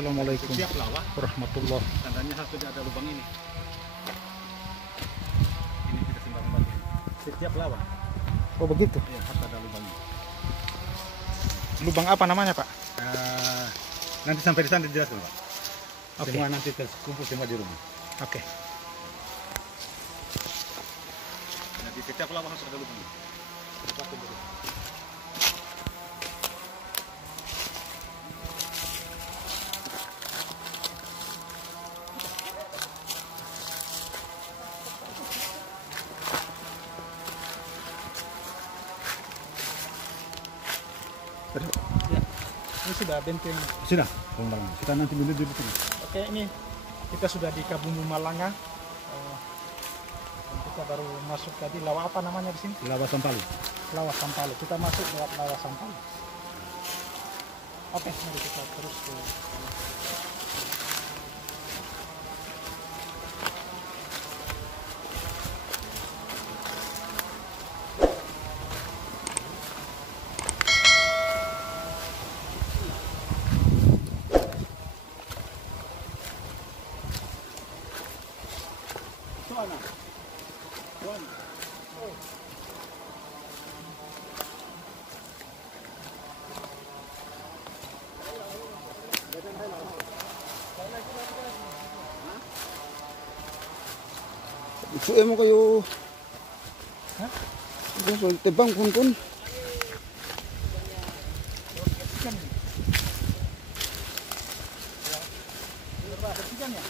Assalamualaikum Setiap lawah warahmatullahi. tandanya harus ada lubang ini. Ini kita sembarang batu. Setiap lawah, Oh begitu. ya, harus ada lubangnya. Lubang apa namanya Pak? Nanti sampai di sana dijelaskan, Pak. Oke. Semua nanti terkumpul semua di rumah. Oke. Nah, di setiap lawah harus ada lubangnya. Batu dulu. Ya. Ini sudah benteng. Sudah, pembangunan. Kita nanti dulu di sini. Oke, ini kita sudah di Kabumbu Malanga. Dan kita baru masuk tadi. Lawah apa namanya di sini? Lawah Sampali. Lawah Sampali. Kita masuk lewat Lawah Sampali. Oke, mari kita terus ke Tuana. Tuana. Oh. Suwe mo kayo. Ha? Gusto tebang kun. ikan. Berapa ikan ya?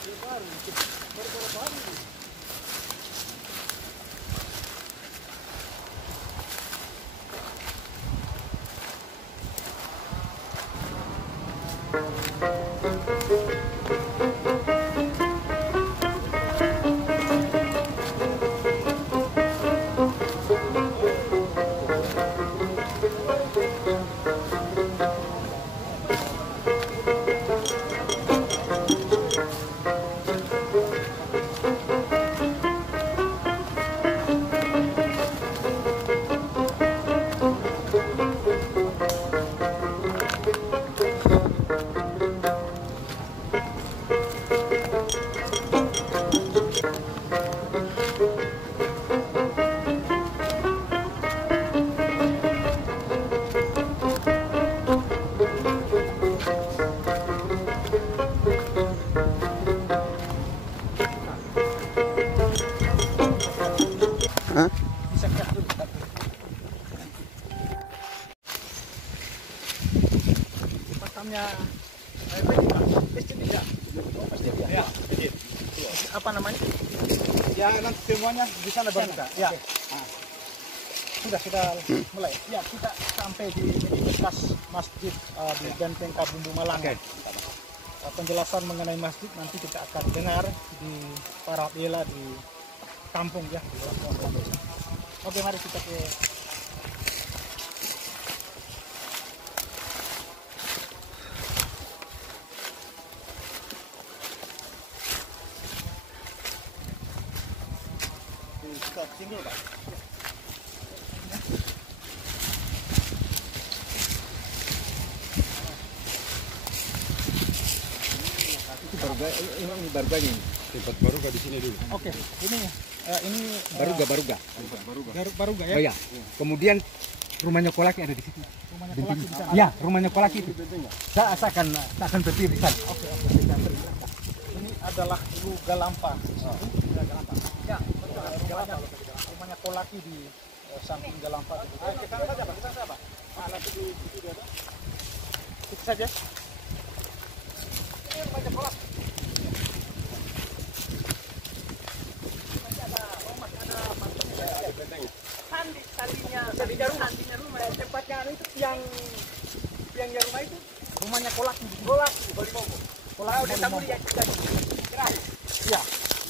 Ha? Bisa cut dulu tapi. Makamnya masjid tidak? Oh, masjid ya? Ya, jadi. Apa namanya? Ya, nanti semuanya di sana baru. Ya. Sudah mulai. Ya, kita sampai di bekas masjid di Benteng Kabumbu Malanga. Penjelasan mengenai masjid nanti kita akan dengar di para bela di kampung ya, di kampung desa. Oke, mari kita ke Single, Pak. Ini Baruga tempat Baruga di sini dulu. Oke, ini Baruga. Baruga ya. Oh ya. Kemudian rumahnya Kolaki ada di situ. Rumahnya Kolaki di sana. Ya, rumahnya Kolaki itu. Saya akan berdiri di sana. Oke, kita perlihatkan. Ini adalah Luga Lampa. Ya, betul. Rumahnya Kolaki di samping Galampa. Kita saja, Pak. Kita saja, Pak. Nanti di situ ada. Itu saja. Ini rumahnya Kolaki. Sandinya rumah tempatnya itu tiangnya rumah itu Rumahnya Kolaki. Bolimombo. Kolaki Laut Tamuli yang tinggal di sini terakhir. Ya,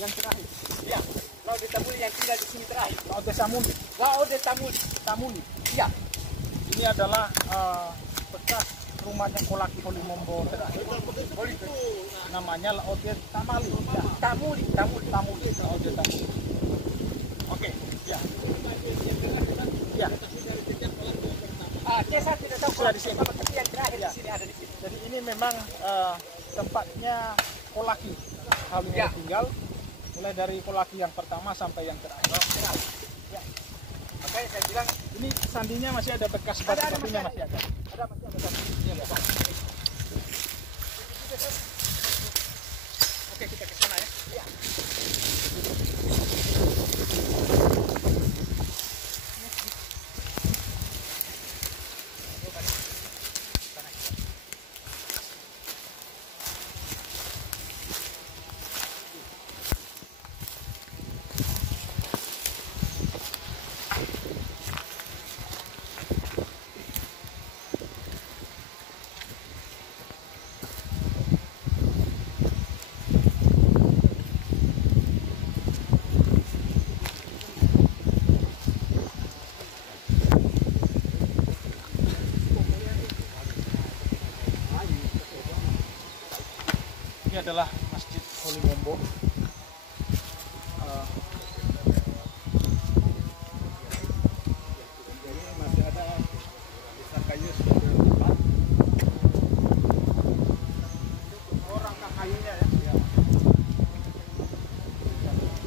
yang terakhir. Ya, Laut Tamuli yang tinggal di sini terakhir. Laut Desa Muli. Laut Tamuli. Ya, Ini adalah bekas rumahnya Kolaki Bolimombo terakhir. Namanya Laut Tamali. Ya, Tamuli. Laut Tamuli. Oke, ya. Ya. Saya tidak tahu Sudah di sini. tapi yang terakhir Ya. di sini ada di sini. Jadi ini memang tempatnya Kolaki Halimombo tinggal, mulai dari Kolaki yang pertama sampai yang terakhir. Ya. Makanya saya bilang ini sandinya masih ada bekas batu-batunya masih ada. Masih ada batu-batunya. Ya. Oke, kita ke sana ya. Iya. Ini adalah Masjid Halimombo. Jadi masih ada sisa kayu sebagai tempat. Rangka kayunya ya.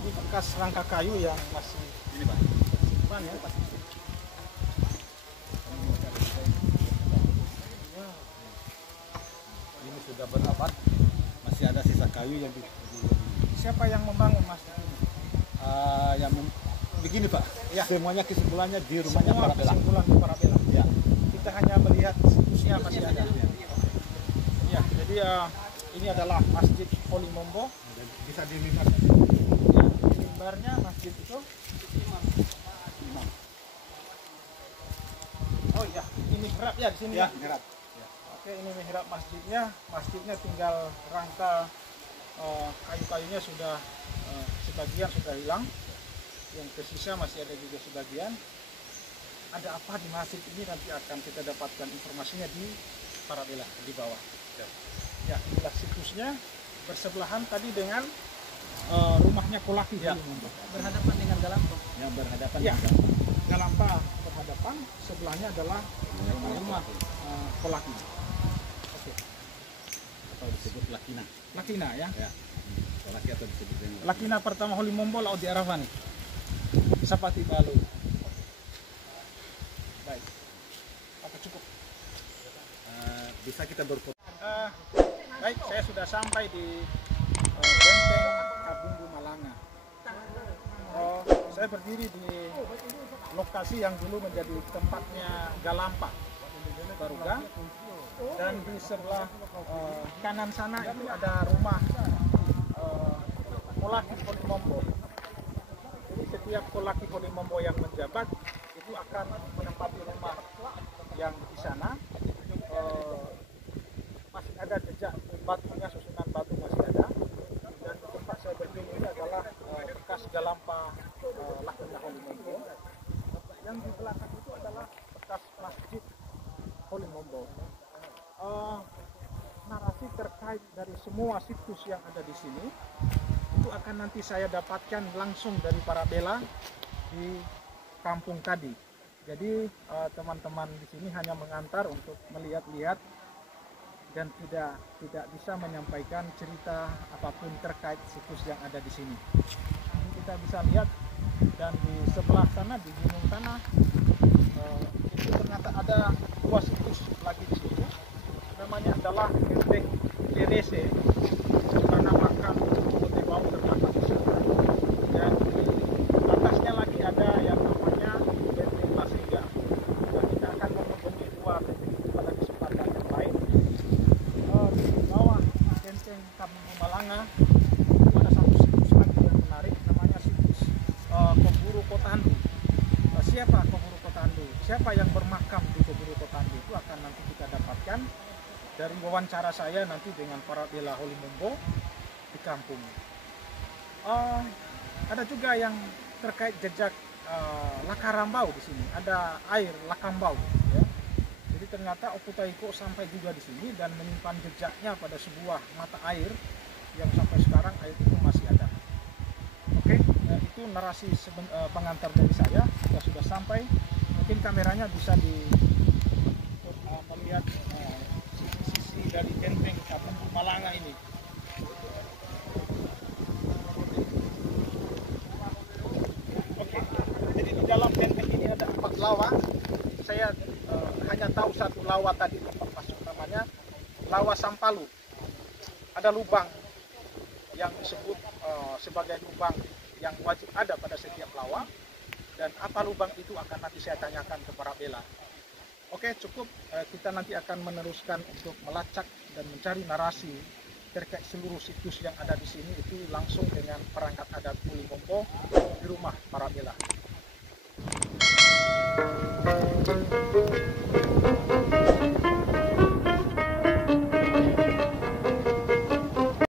Ini bekas rangka kayu yang masih Ini Pak. simpan ya. Ini sudah berabad, masih ada sisa kayu yang Siapa yang membangun masjid ini? begini Pak. Ya. Semuanya kesimpulannya di rumahnya Semua para belang. kesimpulan di Parabela. Ya. Kita hanya melihat situsnya masih ada. Ya, jadi ini adalah Masjid Halimombo. Bisa dilihat. Ya, ini mimbarnya masjid itu. Oh iya, ini mihrab ya di sini. Ya, Ya. mihrab. Oke, ini mihrab masjidnya. Masjidnya tinggal rangka kayu-kayunya sudah sebagian sudah hilang. Yang tersisa masih ada juga sebagian. Ada apa di masjid ini nanti akan kita dapatkan informasinya di Parabela di bawah. Ya, inilah situsnya bersebelahan tadi dengan rumahnya Kolaki. Ya. Berhadapan dengan Galampa. Yang berhadapan Ya. dengan Galampa berhadapan, sebelahnya adalah rumah Kolaki. Oke. atau disebut Lakina. Lakina ya. Ya. Kolaki atau disebut dengan Lakina pertama Halimombo lau di Aravani. Seperti Palu. Baik. Apa cukup? bisa kita berfoto. Baik, saya sudah sampai di Benteng Kabumbu Malanga. Saya berdiri di lokasi yang dulu menjadi tempatnya Galampa Baruga, dan di sebelah kanan sana itu ada rumah Kolaki Halimombo. Jadi setiap Kolaki Halimombo yang menjabat itu akan menempati rumah yang di sana. Masih ada jejak batunya, susunan batu masih ada, dan tempat saya berdiri ini adalah bekas Galampa Lakina Halimombo. Yang di belakang itu adalah bekas Masjid Halimombo. Narasi terkait dari semua situs yang ada di sini itu akan nanti saya dapatkan langsung dari Parabela di kampung tadi. Jadi teman-teman di sini hanya mengantar untuk melihat-lihat dan tidak bisa menyampaikan cerita apapun terkait situs yang ada di sini. Ini kita bisa lihat, dan di sebelah sana di gunung sana itu ternyata ada dua situs lagi di situ. Namanya adalah Benteng Cerese karena makam Bau terdapat di situ. Dan di atasnya lagi ada yang namanya Benteng Masiga. Dan kita akan mengunjungi dua benteng itu pada kesempatan yang lain. Di bawah Benteng Kabumbu Malanga itu ada satu situs lagi yang menarik, namanya situs Koburu Kotandu. Siapa Koburu Kotandu? Siapa yang bermakam di Koburu Kotandu? Itu akan nanti kita dapatkan dari wawancara saya nanti dengan Parabela Halimombo di kampung. Ada juga yang terkait jejak Lakarambau di sini. Ada air Lakambau. Ya. Jadi ternyata Oputaiko sampai juga di sini dan menyimpan jejaknya pada sebuah mata air yang sampai sekarang air itu masih ada. Oke, itu narasi pengantar dari saya. Kita sudah sampai. Mungkin kameranya bisa melihat sisi-sisi dari benteng Bumbu Malanga ini. Oke, jadi di dalam benteng ini ada 4 lawa. Saya hanya tahu satu lawa tadi tempat masuk, namanya Lawa Sampalu. Ada lubang yang disebut sebagai lubang yang wajib ada pada setiap lawa, dan apa lubang itu akan nanti saya tanyakan ke para bela. Oke, cukup. Kita nanti akan meneruskan untuk melacak dan mencari narasi terkait seluruh situs yang ada di sini itu langsung dengan perangkat adat Uli Mompo di rumah para bela.